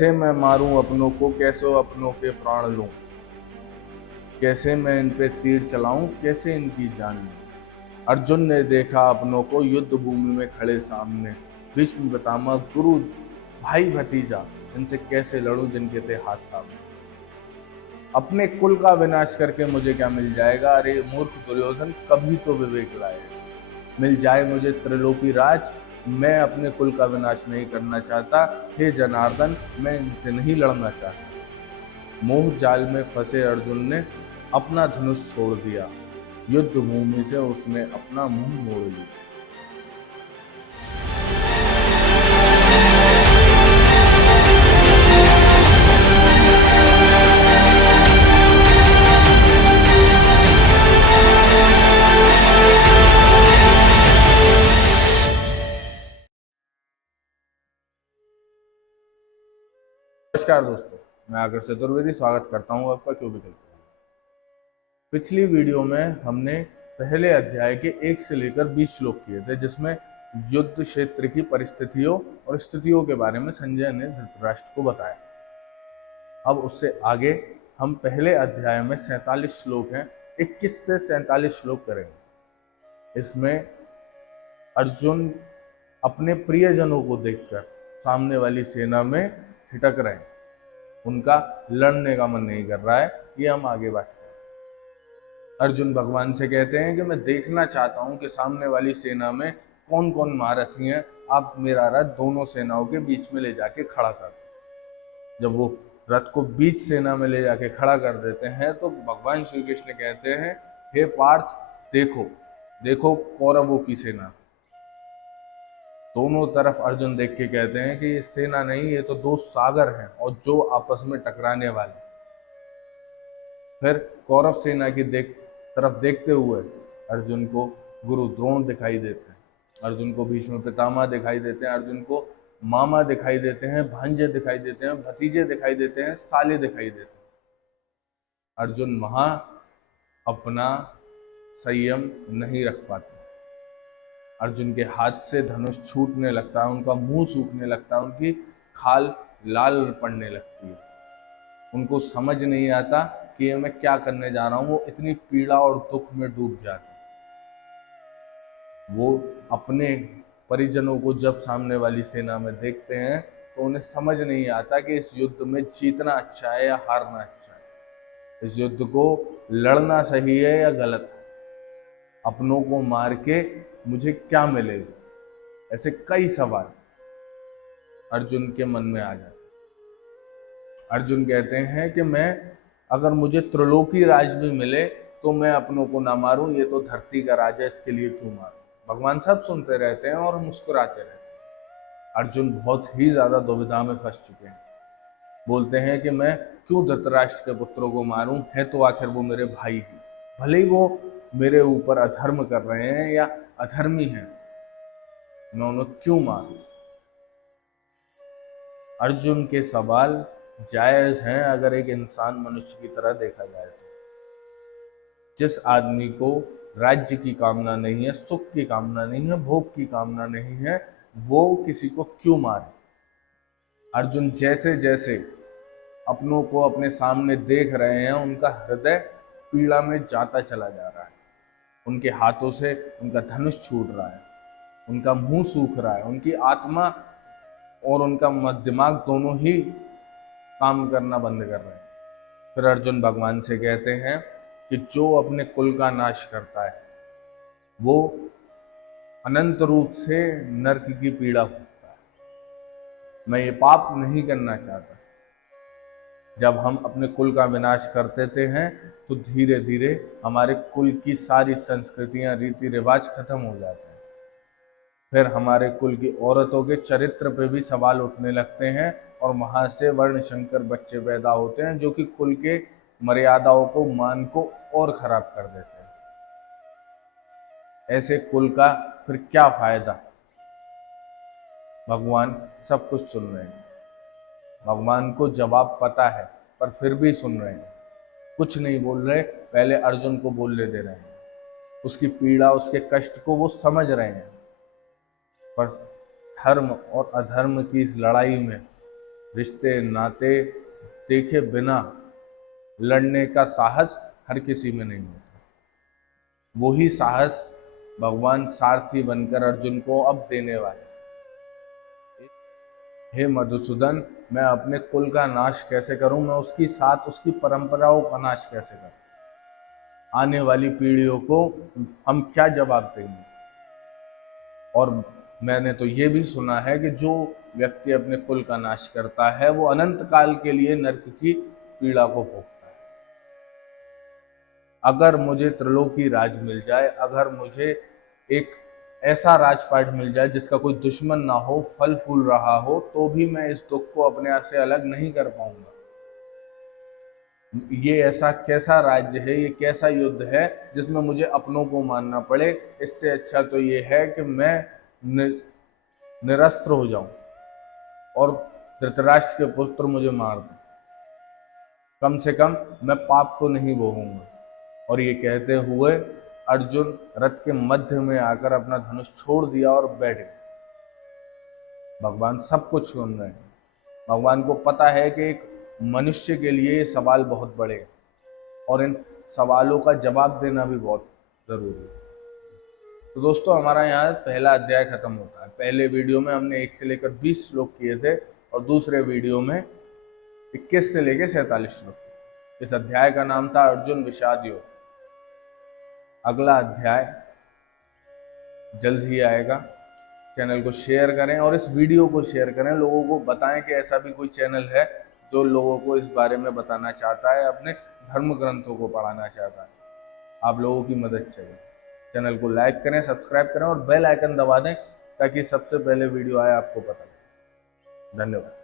कैसे मैं मारूं अपनों को, कैसे अपनों के प्राण लूं, कैसे मैं इन पे तीर चलाऊं, कैसे इनकी जान लूं। अर्जुन ने देखा अपनों को युद्ध भूमि में खड़े सामने। भीष्म पितामह गुरु भाई भतीजा, इनसे कैसे लड़ूं जिनके थे हाथ थामे। अपने कुल का विनाश करके मुझे क्या मिल जाएगा, अरे मूर्ख दुर्योधन कभी तो विवेक लाएगा। मिल जाए मुझे त्रिलोकी राज, मैं अपने कुल का विनाश नहीं करना चाहता। हे जनार्दन, मैं इनसे नहीं लड़ना चाहता। मोह जाल में फंसे अर्जुन ने अपना धनुष छोड़ दिया। युद्ध भूमि से उसने अपना मुंह मोड़ लिया। नमस्कार दोस्तों, मैं आकर्षित चतुर्वेदी स्वागत करता हूं आपका क्यूबिकल। पिछली वीडियो में हमने पहले अध्याय के 1 से लेकर 20 श्लोक किए थे, जिसमें युद्ध क्षेत्र की परिस्थितियों और स्थितियों के बारे में संजय ने धृतराष्ट्र को बताया। अब उससे आगे हम पहले अध्याय में 47 श्लोक हैं, 21 से 47 श्लोक करेंगे। इसमें अर्जुन अपने प्रियजनों को देखकर सामने वाली सेना में ठिठक रहे हैं, उनका लड़ने का मन नहीं कर रहा है। ये हम आगे बात करें। अर्जुन भगवान से कहते हैं कि मैं देखना चाहता हूं कि सामने वाली सेना में कौन कौन महारथी हैं, आप मेरा रथ दोनों सेनाओं के बीच में ले जाके खड़ा कर दो। जब वो रथ को बीच सेना में ले जाके खड़ा कर देते हैं तो भगवान श्री कृष्ण कहते हैं, हे पार्थ, देखो देखो कौरवों की सेना। दोनों तरफ अर्जुन देख के कहते हैं कि ये सेना नहीं, ये तो दो सागर हैं और जो आपस में टकराने वाले। फिर कौरव सेना की तरफ देखते हुए अर्जुन को गुरु द्रोण दिखाई देते हैं, अर्जुन को भीष्म पितामह दिखाई देते हैं, अर्जुन को मामा दिखाई देते हैं, भांजे दिखाई देते हैं, भतीजे दिखाई देते हैं, साले दिखाई देते हैं। अर्जुन वहां अपना संयम नहीं रख पाते। अर्जुन के हाथ से धनुष छूटने लगता है, उनका मुंह सूखने लगता है, उनकी खाल लाल पड़ने लगती है। उनको समझ नहीं आता कि ये मैं क्या करने जा रहा हूं। वो इतनी पीड़ा और दुख में डूब जाते। वो अपने परिजनों को जब सामने वाली सेना में देखते हैं तो उन्हें समझ नहीं आता कि इस युद्ध में जीतना अच्छा है या हारना अच्छा है, इस युद्ध को लड़ना सही है या गलत है, अपनों को मार के मुझे क्या मिलेगा। ऐसे कई सवाल अर्जुन के मन में आ जाते। अर्जुन कहते हैं कि मैं अगर मुझे त्रिलोकी राज भी मिले तो मैं अपनों को ना मारूं, ये तो धरती का राज है, इसके लिए क्यों मारूं। भगवान सब सुनते रहते हैं और मुस्कुराते रहते हैं। अर्जुन बहुत ही ज्यादा दुविधा में फंस चुके हैं। बोलते हैं कि मैं क्यों धृतराष्ट्र के पुत्रों को मारूं, है तो आखिर वो मेरे भाई ही, भले ही वो मेरे ऊपर अधर्म कर रहे हैं या अधर्मी हैं, मैं उन्हें क्यों मारूं। अर्जुन के सवाल जायज हैं अगर एक इंसान मनुष्य की तरह देखा जाए तो। जिस आदमी को राज्य की कामना नहीं है, सुख की कामना नहीं है, भोग की कामना नहीं है, वो किसी को क्यों मारे। अर्जुन जैसे जैसे अपनों को अपने सामने देख रहे हैं, उनका हृदय पीड़ा में जाता चला जा रहा है। उनके हाथों से उनका धनुष छूट रहा है, उनका मुंह सूख रहा है, उनकी आत्मा और उनका दिमाग दोनों ही काम करना बंद कर रहे हैं। फिर अर्जुन भगवान से कहते हैं कि जो अपने कुल का नाश करता है वो अनंत रूप से नरक की पीड़ा भोगता है। मैं ये पाप नहीं करना चाहता। जब हम अपने कुल का विनाश कर देते हैं तो धीरे धीरे हमारे कुल की सारी संस्कृतियां, रीति रिवाज खत्म हो जाते हैं। फिर हमारे कुल की औरतों के चरित्र पे भी सवाल उठने लगते हैं और वहां से वर्ण शंकर बच्चे पैदा होते हैं जो कि कुल के मर्यादाओं को, मान को और खराब कर देते हैं। ऐसे कुल का फिर क्या फायदा। भगवान सब कुछ सुन रहे हैं, भगवान को जवाब पता है पर फिर भी सुन रहे हैं, कुछ नहीं बोल रहे। पहले अर्जुन को बोलने दे रहे हैं, उसकी पीड़ा, उसके कष्ट को वो समझ रहे हैं। पर धर्म और अधर्म की इस लड़ाई में रिश्ते नाते देखे बिना लड़ने का साहस हर किसी में नहीं होता। वही साहस भगवान सारथी बनकर अर्जुन को अब देने वाले। हे मधुसूदन, मैं अपने कुल का नाश कैसे करूं, मैं उसकी साथ उसकी परंपराओं का नाश कैसे करूं, आने वाली पीढ़ियों को हम क्या जवाब देंगे। और मैंने तो ये भी सुना है कि जो व्यक्ति अपने कुल का नाश करता है वो अनंत काल के लिए नरक की पीड़ा को भोगता है। अगर मुझे त्रिलोकी राज मिल जाए, अगर मुझे एक ऐसा राजपाट मिल जाए जिसका कोई दुश्मन ना हो, फल फूल रहा हो, तो भी मैं इस दुख को अपने आप से अलग नहीं कर पाऊंगा। ये ऐसा कैसा राज्य है, ये कैसा युद्ध है जिसमें मुझे अपनों को मानना पड़े। इससे अच्छा तो ये है कि मैं निरस्त्र हो जाऊं और धृतराष्ट्र के पुत्र मुझे मार दें। कम से कम मैं पाप तो नहीं भोगूंगा। और ये कहते हुए अर्जुन रथ के मध्य में आकर अपना धनुष छोड़ दिया और बैठ गए। भगवान सब कुछ सुन रहे हैं। भगवान को पता है कि एक मनुष्य के लिए ये सवाल बहुत बड़े हैं और इन सवालों का जवाब देना भी बहुत जरूरी है। तो दोस्तों, हमारा यहाँ पहला अध्याय खत्म होता है। पहले वीडियो में हमने 1 से लेकर 20 श्लोक किए थे और दूसरे वीडियो में 21 से लेकर 47 श्लोक। इस अध्याय का नाम था अर्जुन विषाद योग। अगला अध्याय जल्द ही आएगा। चैनल को शेयर करें और इस वीडियो को शेयर करें, लोगों को बताएं कि ऐसा भी कोई चैनल है जो लोगों को इस बारे में बताना चाहता है, अपने धर्म ग्रंथों को पढ़ाना चाहता है। आप लोगों की मदद चाहिए। चैनल को लाइक करें, सब्सक्राइब करें और बेल आइकन दबा दें ताकि सबसे पहले वीडियो आए आपको पता लगे। धन्यवाद।